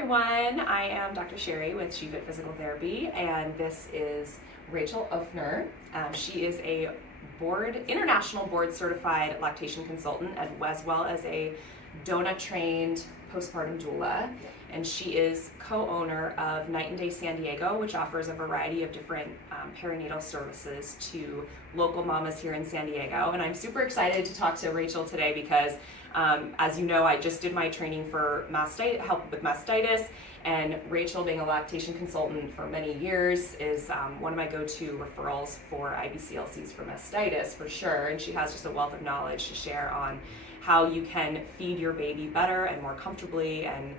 everyone, I am Dr. Sherry with SheFit Physical Therapy, and this is Rachael Oeffner. She is a international board certified lactation consultant as well as a DONA trained postpartum doula, and she is co-owner of Night and Day San Diego, which offers a variety of different perinatal services to local mamas here in San Diego. And I'm super excited to talk to Rachael today because as you know, I just did my training for help with mastitis, and Rachael, being a lactation consultant for many years, is one of my go-to referrals for IBCLCs for mastitis for sure, and she has just a wealth of knowledge to share on how you can feed your baby better and more comfortably and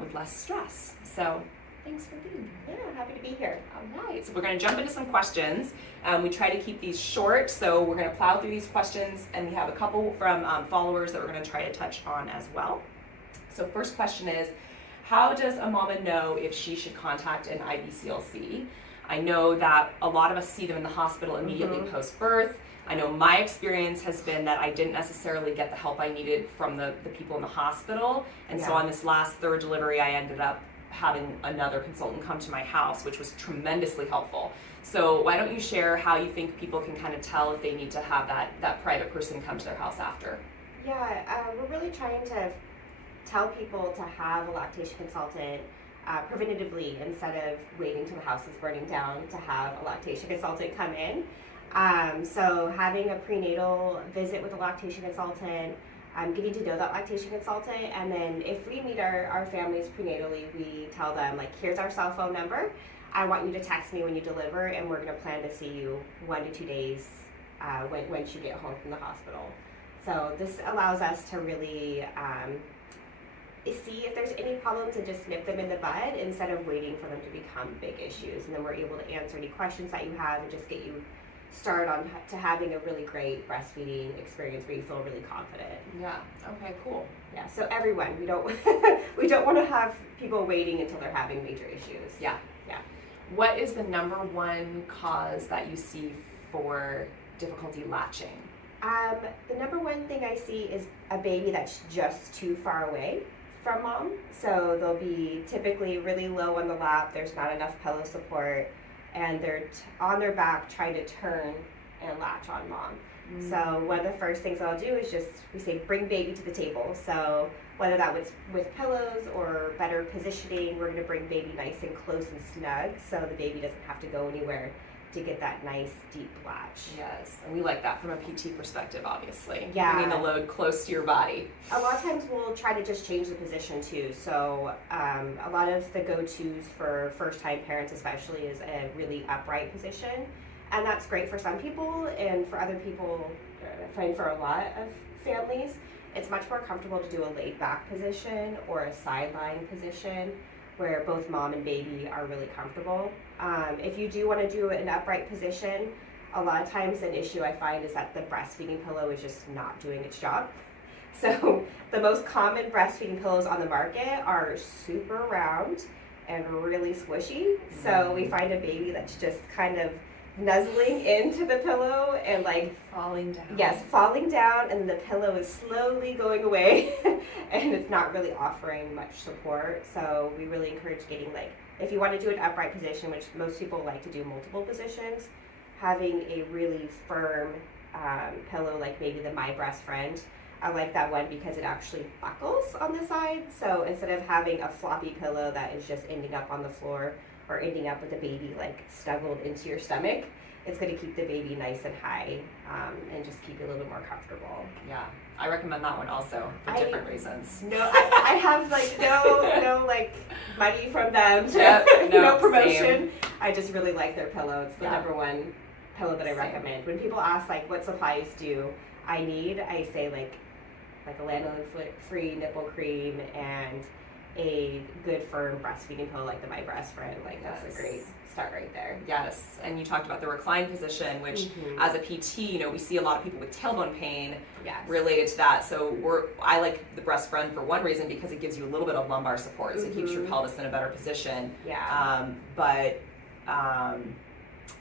with less stress. So thanks for being here. Yeah, happy to be here. All right, so we're going to jump into some questions. We try to keep these short, so we're going to plow through these questions, and we have a couple from followers that we're going to try to touch on as well. So first question is, how does a mama know if she should contact an IBCLC? I know that a lot of us see them in the hospital immediately post-birth. I know my experience has been that I didn't necessarily get the help I needed from the people in the hospital, and so on this last third delivery, I ended up having another consultant come to my house, which was tremendously helpful. So why don't you share how you think people can kind of tell if they need to have that private person come to their house after? Yeah, we're really trying to tell people to have a lactation consultant preventatively instead of waiting till the house is burning down to have a lactation consultant come in. So having a prenatal visit with a lactation consultant, getting to know that lactation consultant, and then if we meet our families prenatally, we tell them, like, here's our cell phone number. I want you to text me when you deliver, and we're going to plan to see you 1 to 2 days once you get home from the hospital. So this allows us to really see if there's any problems and just nip them in the bud instead of waiting for them to become big issues. And then we're able to answer any questions that you have and just get you started on to having a really great breastfeeding experience where you feel really confident. Yeah. Okay. Cool. Yeah. So everyone, we don't we don't want to have people waiting until they're having major issues. Yeah. Yeah. What is the number one cause that you see for difficulty latching? The number one thing I see is a baby that's just too far away from mom. So they'll be typically really low on the lap. There's not enough pillow support, and they're on their back trying to turn and latch on mom. So one of the first things I'll do is we say bring baby to the table. So whether that was with pillows or better positioning, we're going to bring baby nice and close and snug so the baby doesn't have to go anywhere to get that nice deep latch. Yes, and we like that from a PT perspective, obviously. Yeah. Bringing the load close to your body. A lot of times we'll try to just change the position too. So a lot of the go-tos for first-time parents especially is a really upright position. And that's great for some people, and for other people, I find for a lot of families, it's much more comfortable to do a laid-back position or a sideline position where both mom and baby are really comfortable. If you do want to do an upright position, a lot of times an issue I find is that the breastfeeding pillow is just not doing its job. So the most common breastfeeding pillows on the market are super round and really squishy. So we find a baby that's just kind of nuzzling into the pillow and like falling down. Yes, falling down, and the pillow is slowly going away and it's not really offering much support. So we really encourage getting, like, if you want to do an upright position, which most people like to do multiple positions, having a really firm pillow, like maybe the My Breast Friend. I like that one because it actually buckles on the side. So instead of having a floppy pillow that is just ending up on the floor or ending up with the baby like snuggled into your stomach, it's going to keep the baby nice and high and just keep you a little bit more comfortable. Yeah, I recommend that one also for different reasons. No, I have like no like money from them, no promotion. Same. I just really like their pillow. It's the number one pillow that I recommend. When people ask like what supplies do I need, I say like a lanolin-free nipple cream and a good firm breastfeeding pillow like the My Breast Friend. Like that's a great start right there. Yes, and you talked about the recline position, which as a PT, we see a lot of people with tailbone pain related to that. So I like the Breast Friend for one reason because it gives you a little bit of lumbar support, so it keeps your pelvis in a better position. Yeah. But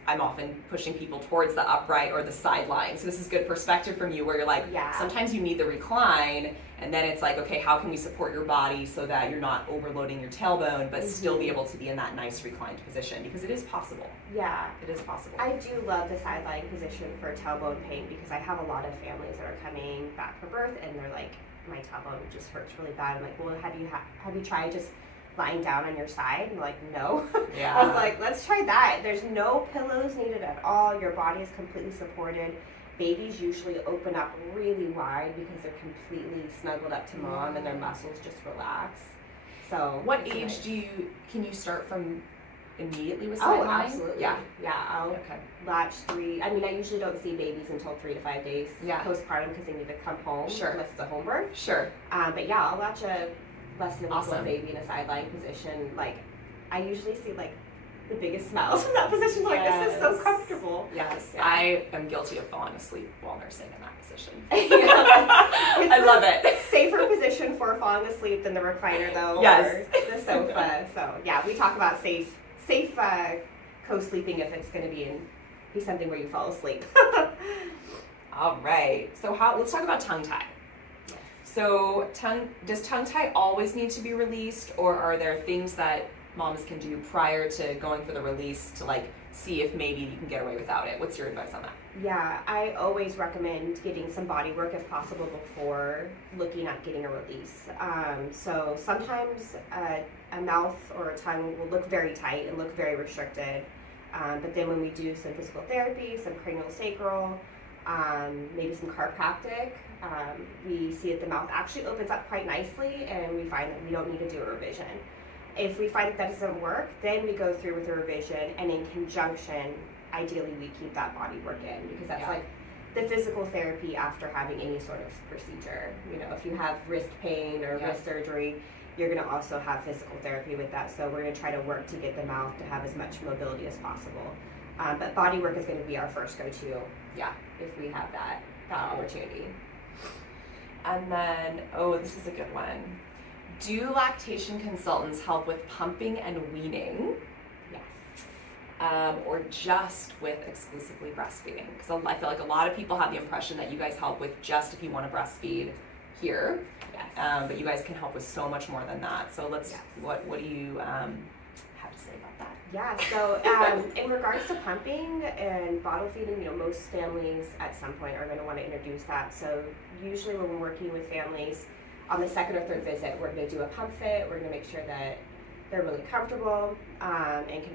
I'm often pushing people towards the upright or the sideline. So this is good perspective from you where you're like, sometimes you need the recline, and then it's like, okay, how can we support your body so that you're not overloading your tailbone, but still be able to be in that nice reclined position, because it is possible. Yeah. It is possible. I do love the sideline position for tailbone pain, because I have a lot of families that are coming back from birth and they're like, my tailbone just hurts really bad. I'm like, well, have you tried just lying down on your side? And like, no. Yeah. I was like, let's try that. There's no pillows needed at all. Your body is completely supported. Babies usually open up really wide because they're completely snuggled up to mom and their muscles just relax. So what age can you start from immediately with sideline? sideline? Absolutely. Yeah. I'll latch 3. I mean, I usually don't see babies until 3 to 5 days postpartum, because they need to come home unless it's a home birth. Sure. But yeah, I'll latch a less than a week old baby in a sideline position. Like, I usually see like the biggest smiles in that position. Like, this is so comfortable. Yes. Yeah. I am guilty of falling asleep while nursing in that position. I love it. Safer position for falling asleep than the recliner, though. Yes. Or the sofa. So yeah, we talk about safe co-sleeping if it's going to be something where you fall asleep. All right. So let's talk about tongue tie. So does tongue tie always need to be released, or are there things that moms can do prior to going for the release to like see if maybe you can get away without it? What's your advice on that? Yeah, I always recommend getting some body work if possible before looking at getting a release. So sometimes a mouth or a tongue will look very tight and look very restricted. But then when we do some physical therapy, some craniosacral, maybe some chiropractic, we see that the mouth actually opens up quite nicely, and we find that we don't need to do a revision. If we find that doesn't work, then we go through with a revision, and in conjunction, ideally we keep that body work in, because that's like the physical therapy after having any sort of procedure. You know, if you have wrist pain or wrist surgery, you're going to also have physical therapy with that. So we're going to try to work to get the mouth to have as much mobility as possible. But body work is going to be our first go-to, if we have that opportunity. And then, this is a good one. Do lactation consultants help with pumping and weaning? Yes. Or just with exclusively breastfeeding? Because I feel like a lot of people have the impression that you guys help with just if you want to breastfeed here. Yes. But you guys can help with so much more than that. So what do you have to say about that? Yeah, so in regards to pumping and bottle feeding, most families at some point are going to want to introduce that. So usually when we're working with families, on the second or third visit, we're going to do a pump fit. We're going to make sure that they're really comfortable and can,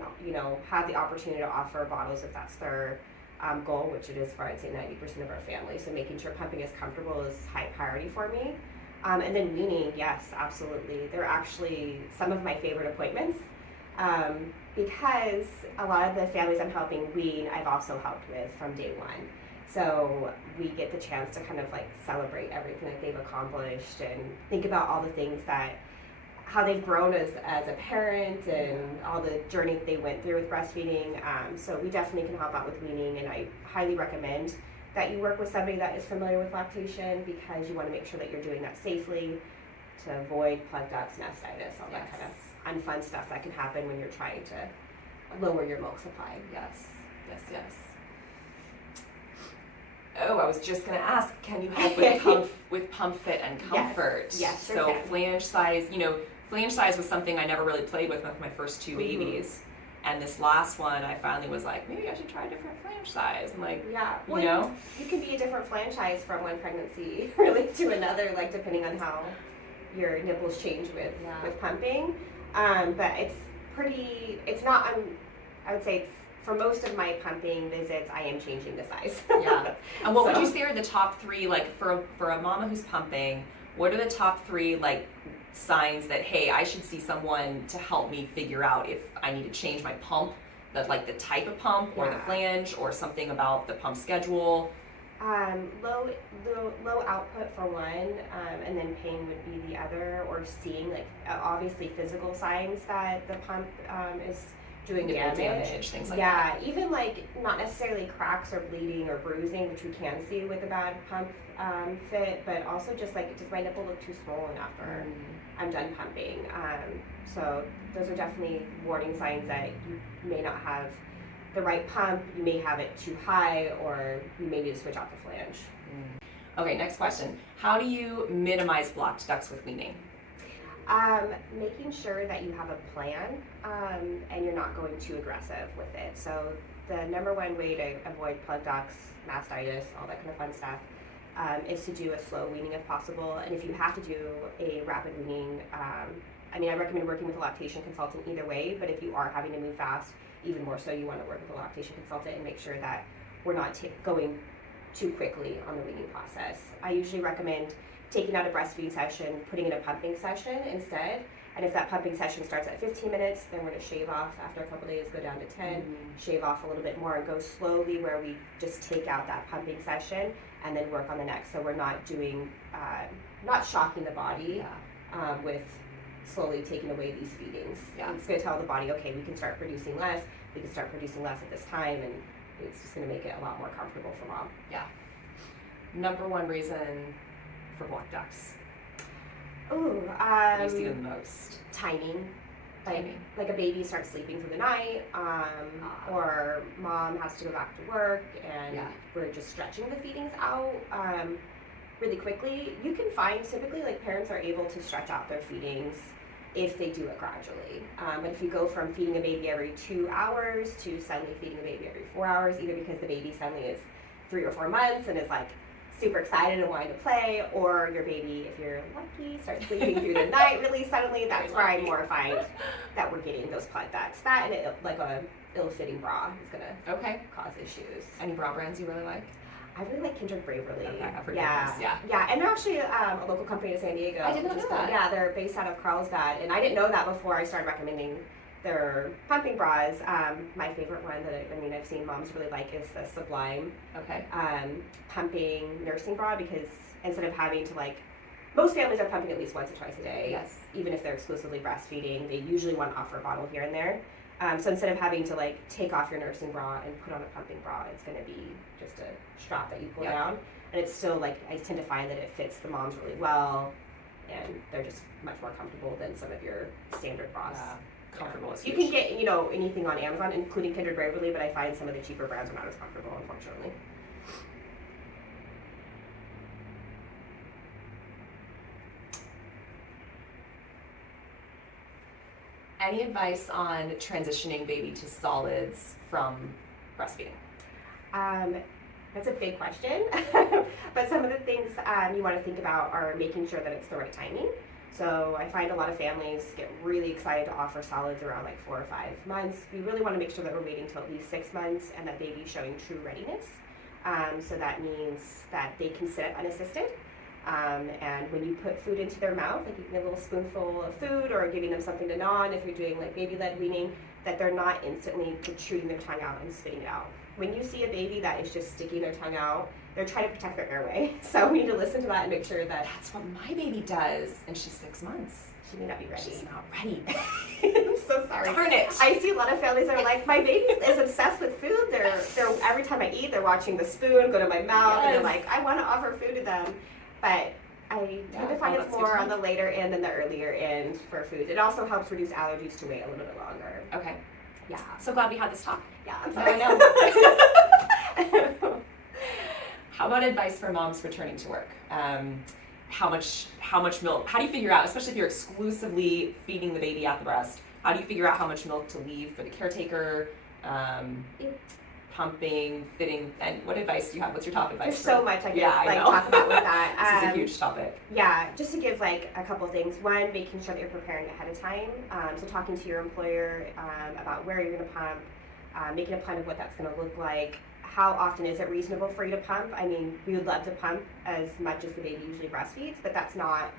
have the opportunity to offer bottles if that's their goal, which it is for, I'd say, 90% of our families. So making sure pumping is comfortable is high priority for me. And then weaning, yes, absolutely. They're actually some of my favorite appointments because a lot of the families I'm helping wean, I've also helped with from day one. So we get the chance to kind of like celebrate everything that they've accomplished and think about all the things how they've grown as a parent and all the journey that they went through with breastfeeding. So we definitely can help out with weaning, and I highly recommend that you work with somebody that is familiar with lactation, because you want to make sure that you're doing that safely to avoid plug ducts, mastitis, all that kind of unfun stuff that can happen when you're trying to lower your milk supply. Yes. Oh, I was just going to ask, can you help with pump fit and comfort? Yes, so can. Flange size, flange size was something I never really played with my first 2 babies. And this last one, I finally was like, maybe I should try a different flange size. I'm like, you can be a different flange size from one pregnancy really to another, like depending on how your nipples change with pumping. But it's not, I would say for most of my pumping visits, I am changing the size. And what would you say are the top 3, like for a mama who's pumping, what are the top 3 like signs that, hey, I should see someone to help me figure out if I need to change my pump, like the type of pump or the flange, or something about the pump schedule? Low output for one, and then pain would be the other, or seeing like obviously physical signs that the pump is doing damage, things like that. Yeah, even like not necessarily cracks or bleeding or bruising, which we can see with a bad pump fit, but also just like, does my nipple look too swollen after I'm done pumping? So those are definitely warning signs that you may not have the right pump, you may have it too high, or you may need to switch out the flange. Okay, next question. How do you minimize blocked ducts with weaning? Making sure that you have a plan and you're not going too aggressive with it. So the number one way to avoid plug ducts, mastitis, all that kind of fun stuff, is to do a slow weaning if possible. And if you have to do a rapid weaning, I recommend working with a lactation consultant either way, but if you are having to move fast, even more so you want to work with a lactation consultant and make sure that we're not going too quickly on the weaning process. I usually recommend taking out a breastfeeding session, putting in a pumping session instead. And if that pumping session starts at 15 minutes, then we're going to shave off after a couple days, go down to 10, shave off a little bit more, and go slowly where we just take out that pumping session and then work on the next. So we're not doing, not shocking the body with slowly taking away these feedings. It's going to tell the body, okay, we can start producing less at this time, and it's just going to make it a lot more comfortable for mom. Yeah. Number one reason for blocked ducts. Ooh, You see them the most. timing. Like a baby starts sleeping through the night, or mom has to go back to work, and we're just stretching the feedings out really quickly. You can find typically like parents are able to stretch out their feedings if they do it gradually. But if you go from feeding a baby every 2 hours to suddenly feeding a baby every 4 hours, either because the baby suddenly is 3 or 4 months and is like super excited and wanting to play, or your baby, if you're lucky, starts sleeping through the night really suddenly, that's where I more find that we're getting those plug ducts. That and like a ill-fitting bra is gonna cause issues. Any bra brands you really like? I really like Kindred Braverly. Okay, I've heard yeah, and they're actually a local company in San Diego. I didn't know that. Yeah, they're based out of Carlsbad, and I didn't know that before I started recommending their pumping bras. My favorite one that I've seen moms really like is the Sublime pumping nursing bra, because instead of having to most families are pumping at least once or twice a day. Yes. Even if they're exclusively breastfeeding, they usually want to offer a bottle here and there. So instead of having to take off your nursing bra and put on a pumping bra, it's going to be just a strap that you pull down. And it's still I tend to find that it fits the moms really well, and they're just much more comfortable than some of your standard bras. Comfortable is You huge. can get anything on Amazon, including Kindred Braverly, but I find some of the cheaper brands are not as comfortable, unfortunately. Any advice on transitioning baby to solids from breastfeeding? That's a big question, but some of the things you want to think about are making sure that it's the right timing. So I find a lot of families get really excited to offer solids around 4 or 5 months. We really want to make sure that we're waiting till at least 6 months and that baby's showing true readiness. So that means that they can sit unassisted. And when you put food into their mouth, like giving a little spoonful of food or giving them something to gnaw on, if you're doing baby-led weaning, that they're not instantly protruding their tongue out and spitting it out. When you see a baby that is just sticking their tongue out, they're trying to protect their airway. So we need to listen to that and make sure that That's what my baby does, and she's 6 months. she may not be ready. She's not ready. I'm so sorry. Darn it. I see a lot of families that are like, my baby is obsessed with food. They're every time I eat, they're watching the spoon go to my mouth, and they're like, I want to offer food to them. But I tend to find it's more on the later end than the earlier end for food. It also helps reduce allergies to wait a little bit longer. Okay. Yeah. So glad we had this talk. Yeah, I'm Now sorry. I know. How about advice for moms returning to work? How much milk? How do you figure out, especially if you're exclusively feeding the baby at the breast, how do you figure out how much milk to leave for the caretaker? Pumping, fitting, and what advice do you have? What's your top advice? There's so much I can I know. talk about with that. This is a huge topic. Yeah, just to give a couple things. One, making sure that you're preparing ahead of time. So talking to your employer about where you're going to pump, making a plan of what that's going to look like. How often is it reasonable for you to pump? I mean, we would love to pump as much as the baby usually breastfeeds, but that's not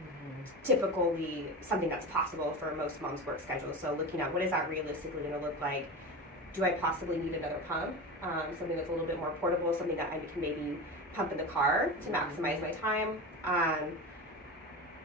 typically something that's possible for most moms' work schedules. So looking at what is that realistically going to look like? Do I possibly need another pump? Something that's a little bit more portable, something that I can maybe pump in the car to maximize my time.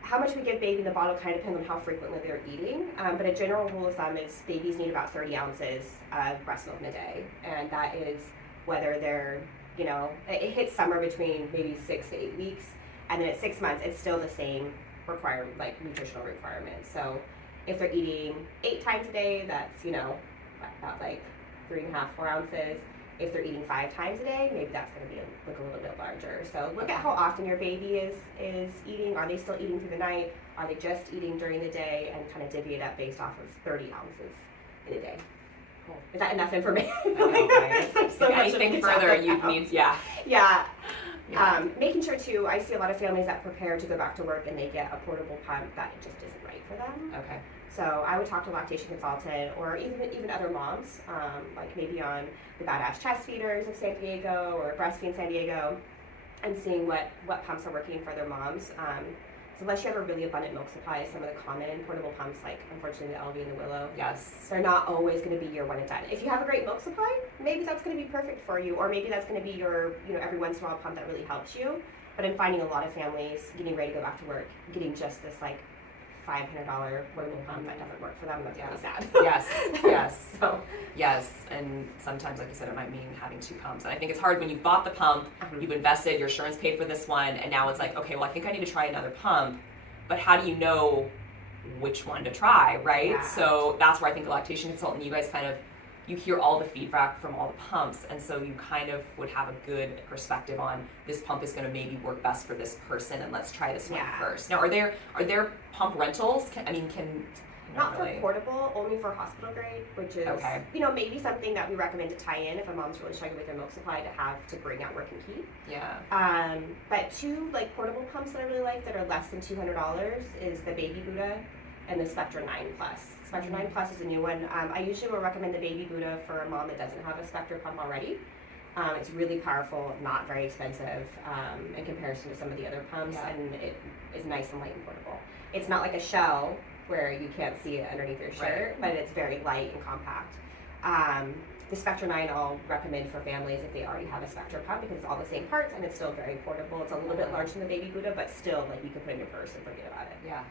How much we give baby in the bottle kind of depends on how frequently they're eating, but a general rule of thumb is babies need about 30 ounces of breast milk in a day, and that is whether they're, it hits somewhere between maybe 6 to 8 weeks, and then at 6 months, it's still the same nutritional requirements. So if they're eating 8 times a day, that's, about 3.5, 4 ounces. If they're eating 5 times a day, maybe that's going to be a little bit larger. So look at how often your baby is eating. Are they still eating through the night? Are they just eating during the day? And kind of divvy it up based off of 30 ounces in a day. Cool. Is that enough information? I know, right? So much anything further, you'd need, yeah. Yeah. Yeah. Making sure too, I see a lot of families that prepare to go back to work and they get a portable pump that it just isn't right for them. Okay. So I would talk to a lactation consultant or even other moms, like maybe on the Badass Chest Feeders of San Diego or Breastfeed San Diego, and seeing what pumps are working for their moms. So unless you have a really abundant milk supply, some of the common portable pumps, like unfortunately the LV and the Willow, Yes. they're not always going to be your one and done. If you have a great milk supply, maybe that's going to be perfect for you, or maybe that's going to be your, every once in a while pump that really helps you. But I'm finding a lot of families getting ready to go back to work, getting just this like $500 portable pump that doesn't work for them. That's really sad. Yes, yes. So yes, and sometimes, like you said, it might mean having 2 pumps. And I think it's hard when you bought the pump, you've invested, your insurance paid for this one, and now it's like, okay, well, I think I need to try another pump, but how do you know which one to try, right? Yeah. So that's where I think a lactation consultant, you guys kind of, you hear all the feedback from all the pumps, and so you kind of would have a good perspective on this pump is going to maybe work best for this person, and let's try this one first. Now, are there pump rentals? not really. for portable, only for hospital grade, which is Okay. Maybe something that we recommend to tie in if a mom's really struggling with their milk supply to have to bring at work and keep. Yeah. But 2 like portable pumps that I really like that are less than $200 is the Baby Buddha and the Spectra 9 Plus. Spectra 9 Plus is a new one. I usually will recommend the Baby Buddha for a mom that doesn't have a Spectra pump already. It's really powerful, not very expensive in comparison to some of the other pumps, and it is nice and light and portable. It's not like a shell where you can't see it underneath your shirt, but it's very light and compact. The Spectra 9 I'll recommend for families if they already have a Spectra pump because it's all the same parts and it's still very portable. It's a little bit larger than the Baby Buddha, but still like you can put it in your purse and forget about it. Yeah.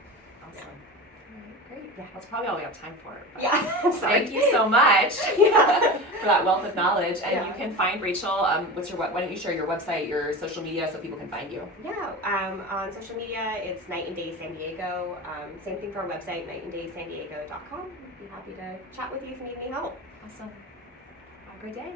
Awesome. Great. Yeah. That's probably all we have time for. But Yeah. thank you so much Yeah. for that wealth of knowledge. And Yeah. you can find Rachel. Why don't you share your website, your social media, so people can find you? Yeah. On social media, it's Night and Day San Diego. Same thing for our website, nightandDaySanDiego.com. I'd be happy to chat with you if you need any help. Awesome. Have a great day.